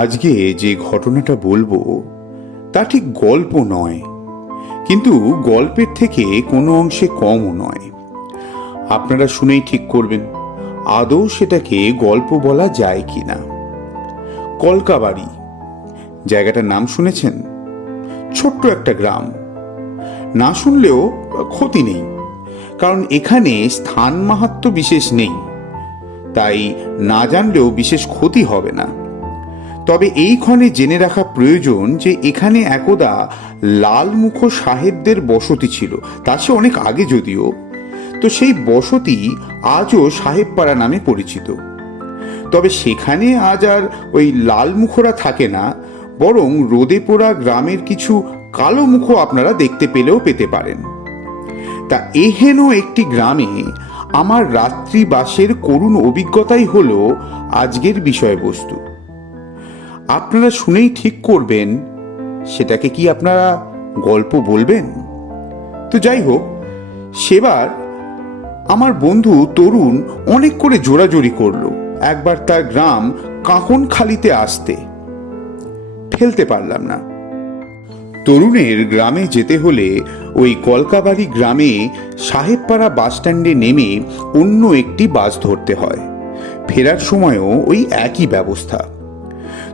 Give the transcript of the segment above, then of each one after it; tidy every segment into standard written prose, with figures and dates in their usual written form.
আজকে যে ঘটনাটা বলবো তা ঠিক গল্প নয়, কিন্তু গল্পের থেকে কোনো অংশে কমও নয়। আপনারা শুনেই ঠিক করবেন আদৌ সেটাকে গল্প বলা যায় কিনা। কলকাবাড়ি জায়গাটার নাম শুনেছেন? ছোট্ট একটা গ্রাম। না শুনলেও ক্ষতি নেই, কারণ এখানে স্থান মাহাত্ম্য বিশেষ নেই, তাই না জানলেও বিশেষ ক্ষতি হবে না। তবে এইখানে জেনে রাখা প্রয়োজন যে এখানে একদা লালমুখ সাহেবদের বসতি ছিল, তা সে অনেক আগে যদিও। তো সেই বসতি আজও সাহেবপাড়া নামে পরিচিত। তবে সেখানে আজ আর ওই লালমুখরা থাকে না, বরং রোদে পোড়া গ্রামের কিছু কালো মুখ আপনারা দেখতে পেলেও পেতে পারেন। তা এহেন একটি গ্রামে আমার রাত্রিবাসের করুণ অভিজ্ঞতাই হলো আজকের বিষয়বস্তু। আপনারা শুনেই ঠিক করবেন সেটাকে কি আপনারা গল্প বলবেন। তো যাই হোক, সেবার আমার বন্ধু তরুণ অনেক করে জোরাজোরি করলো একবার তার গ্রাম কাঁকনখালিতে আসতে। ঠেলতে পারলাম না। তরুণের গ্রামে যেতে হলে ওই কলকাবাড়ি গ্রামে সাহেবপাড়া বাস স্ট্যান্ডে নেমে অন্য একটি বাস ধরতে হয়। ফেরার সময়ও ওই একই ব্যবস্থা।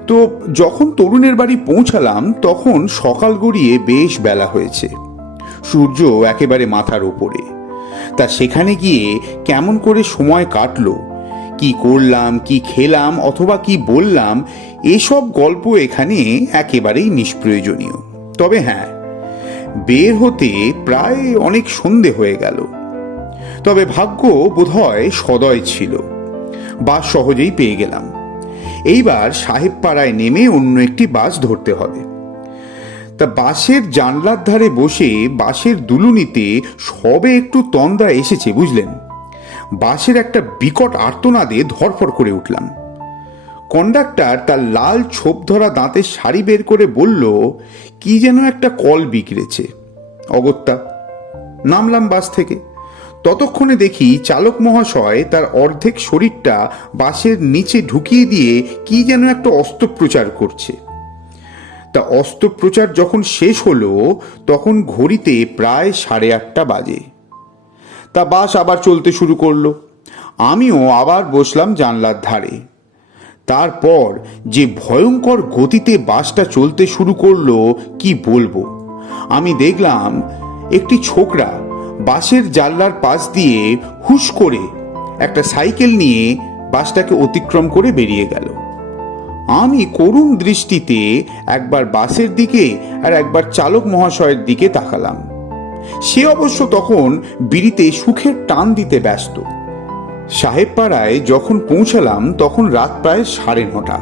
তো যখন তরুণের বাড়ি পৌঁছালাম তখন সকাল গড়িয়ে বেশ বেলা হয়েছে, সূর্য একেবারে মাথার ওপরে। তা সেখানে গিয়ে কেমন করে সময় কাটলো, কি করলাম, কি খেলাম অথবা কি বললাম, এসব গল্প এখানে একেবারেই নিষ্প্রয়োজনীয়। তবে হ্যাঁ, বের হতে প্রায় অনেক সন্ধে হয়ে গেল। তবে ভাগ্য বোধহয় সদয় ছিল, বাস সহজেই পেয়ে গেলাম। এইবার সাহেবপাড়ায় নেমে অন্য একটি বাস ধরতে হবে। তা বাসের জানলার ধারে বসে বাসের দুলুনিতে সবে একটু তন্দ্রা এসেছে বুঝলেন, বাসের একটা বিকট আর্তনাদে ধরফর করে উঠলাম। কন্ডাক্টর তার লাল ছোপ ধরা দাঁতের শাড়ি বের করে বলল কি যেন একটা কল বিগড়েছে। অগত্যা নামলাম বাস থেকে। ততক্ষণে দেখি চালক মহাশয় তার অর্ধেক শরীরটা বাসের নিচে ঢুকিয়ে দিয়ে কি যেন একটা অস্ত্রোপচার করছে। তা অস্ত্রোপচার যখন শেষ হলো তখন ঘড়িতে প্রায় 8:30 বাজে। তা বাস আবার চলতে শুরু করলো। আমিও আবার বসলাম জানলার ধারে। তারপর যে ভয়ঙ্কর গতিতে বাসটা চলতে শুরু করলো কি বলবো। আমি দেখলাম একটি ছোকরা বাসের জানলার পাশ দিয়ে হুশ করে একটা সাইকেল নিয়ে বাসটাকে অতিক্রম করে বেরিয়ে গেল। আমি করুণ দৃষ্টিতে একবার বাসের দিকে আর একবার চালক মহাশয়ের দিকে তাকালাম। সে অবশ্য তখন বিড়িতে সুখের টান দিতে ব্যস্ত। সাহেবপাড়ায় যখন পৌঁছালাম তখন রাত প্রায় 9:30।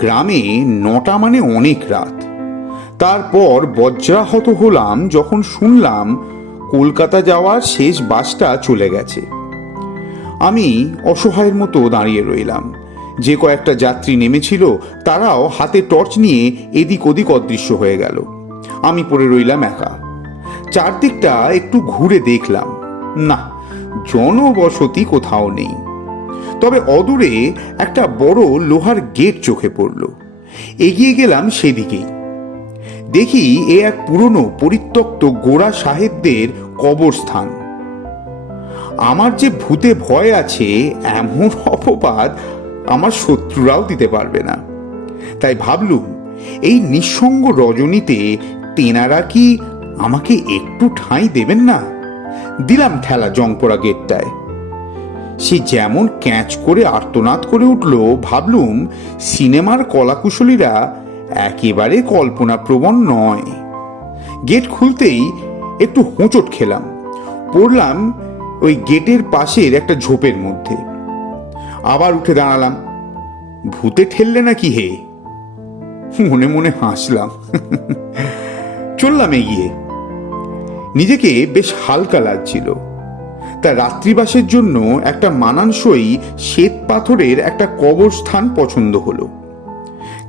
গ্রামে 9টা মানে অনেক রাত। তারপর বজ্রাহত হলাম যখন শুনলাম কলকাতা যাওয়ার শেষ বাসটা চলে গেছে। আমি অসহায়ের মতো দাঁড়িয়ে রইলাম। যে কয়েকটা যাত্রী নেমেছিল তারাও হাতে টর্চ নিয়ে এদিক ওদিক অদৃশ্য হয়ে গেল। আমি পড়ে রইলাম একা। চারদিকটা একটু ঘুরে দেখলাম, না, জনবসতি কোথাও নেই। তবে অদূরে একটা বড় লোহার গেট চোখে পড়ল। এগিয়ে গেলাম সেদিকেই। দেখি এ এক পুরনো পরিত্যক্ত গোড়া সাহেবদের কবরস্থান। আমার যে ভূতে ভয় আছে এমন অপবাদ আমার শত্রুরাও দিতে পারবে না। তাই ভাবলুম এই নিঃসঙ্গ রজনীতে তেনারা কি আমাকে একটু ঠাঁই দেবেন না। দিলাম ঠেলা জংপোড়া গেটটায়। সে যেমন ক্যাঁচ করে আর্তনাদ করে উঠল, ভাবলুম সিনেমার কলাকুশলীরা একেবারে কল্পনাপ্রবণ নয়। গেট খুলতেই একটু হোঁচট খেলাম, পড়লাম ওই গেটের পাশের একটা ঝোপের মধ্যে। আবার উঠে দাঁড়ালাম। ভূতে ঠেললে নাকি হে, মনে মনে হাসলাম। চললাম এগিয়ে। নিজেকে বেশ হালকা লাগছিল। তা রাত্রিবাসের জন্য একটা মানানসই শ্বেত পাথরের একটা কবরস্থান পছন্দ হলো।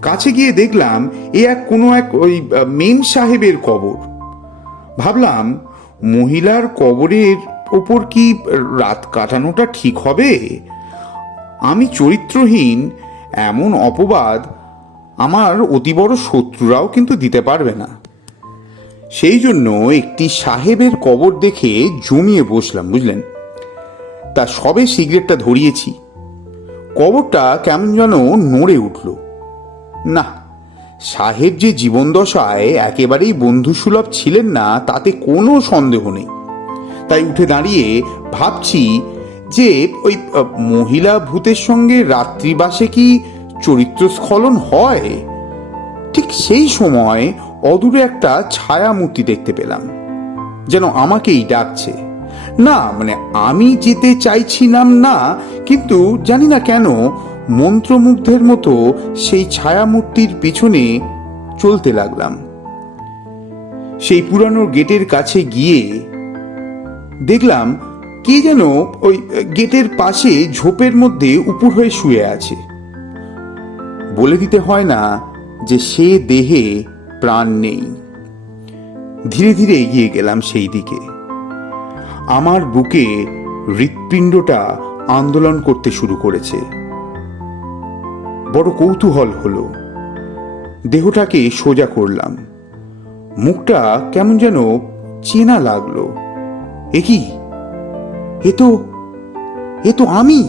কাছে গিয়ে দেখলাম এ কোনো এক ওই মেম সাহেবের কবর। ভাবলাম মহিলার কবরের ওপর কি রাত কাটানোটা ঠিক হবে। আমি চরিত্রহীন এমন অপবাদ আমার অতি বড় শত্রুরাও কিন্তু দিতে পারবে না। সেই জন্য একটি সাহেবের কবর দেখে জমিয়ে বসলাম, বুঝলেন। তা সবে সিগারেটটা ধরিয়েছি, কবরটা কেমন যেন নড়ে উঠল। না, সাহেব যে জীবনদশায় একেবারেই বন্ধুসুলভ ছিলেন না তাতে কোনো সন্দেহ নেই। তাই উঠে দাঁড়িয়ে ভাবছি যে ওই মহিলা ভূতের সঙ্গে রাত্রিবাসে কি চরিত্রস্খলন হয়। ঠিক সেই সময় অদূরে একটা ছায়ামূর্তি দেখতে পেলাম, যেন আমাকেই ডাকছে। না মানে আমি যেতে চাইছিলাম না, কিন্তু জানি না কেন মন্ত্রমুগ্ধের মতো সেই ছায়ামূর্তির পিছনে চলতে লাগলাম। সেই পুরানো গেটের কাছে গিয়ে দেখলাম কে যেন ওই গেটের পাশে ঝোপের মধ্যে উপুর হয়ে শুয়ে আছে। বলে দিতে হয় না যে সে দেহে প্রাণ নেই। ধীরে ধীরে এগিয়ে গেলাম সেই দিকে। আমার বুকে হৃৎপিণ্ডটা আন্দোলন করতে শুরু করেছে। বড় কৌতূহল হলো। দেহটাকে সোজা করলাম। মুখটা কেমন যেন চেনা লাগলো। এ কি? এ তো আমি।